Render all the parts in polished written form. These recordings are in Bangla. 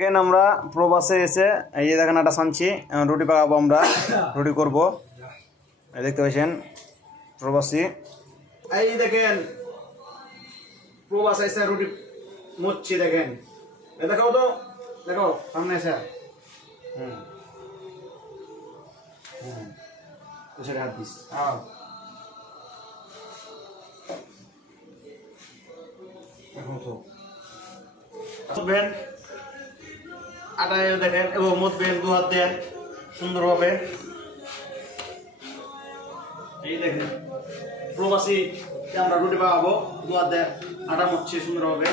দেখেন আমরা প্রবাসে এসে এই যে দেখেন একটা সানছি রুটি পাকাবো আমরা রুটি করব দেখতে পাচ্ছেন প্রবাসী এই দেখেন প্রবাসে এসে রুটি মচ্ছি দেখেন দেখাও তো দেখো সামনে এসে তো সেটা হাত দিস এখন তো মতবেন আটায় দেখেন এবং মতবেন দু হাত দেন সুন্দরভাবে এই দেখেন প্রবাসী আমরা রুটি পাকাবো দু হাত দেন আটা মচ্ছি সুন্দরভাবে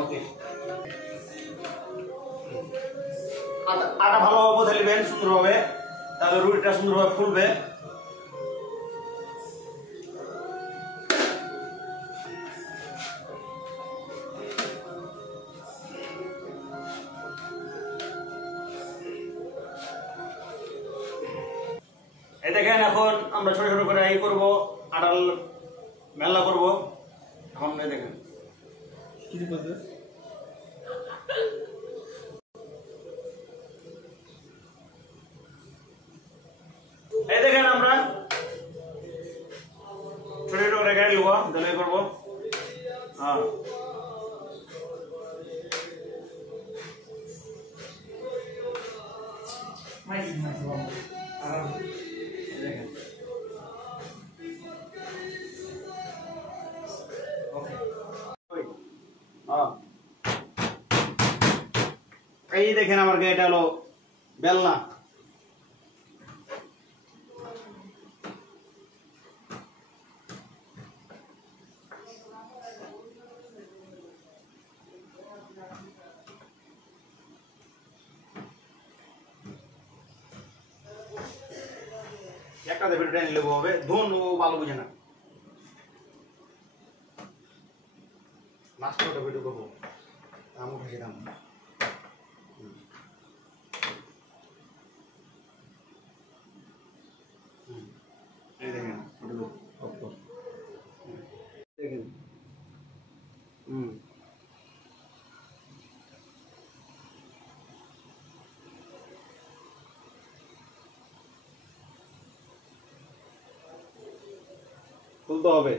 ওকে আটা ভালোভাবে বদলে নেবেন সুন্দরভাবে তাহলে রুটিটা সুন্দরভাবে ফুলবে এই দেখেন এখন আমরা ছোট ছোট করে এই করবো আটাল মেলা করবো এখন দেখেন কিছু করবে এই দেখেন আমরা ছোট ছোট করে গাড়ি নেবো তাহলে করবো হ্যাঁ এই দেখেন আমার এটা হলো বেলনা একটা ভিডিওটা নিলে হবে ধুন ও ভালো বুঝে না লাস্টে ওটা ভিডিও করবো আমি খেয়েছিলাম এই দেখেন দেখেন তুলতে হবে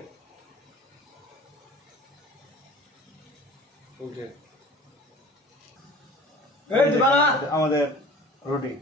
আমাদের রুটি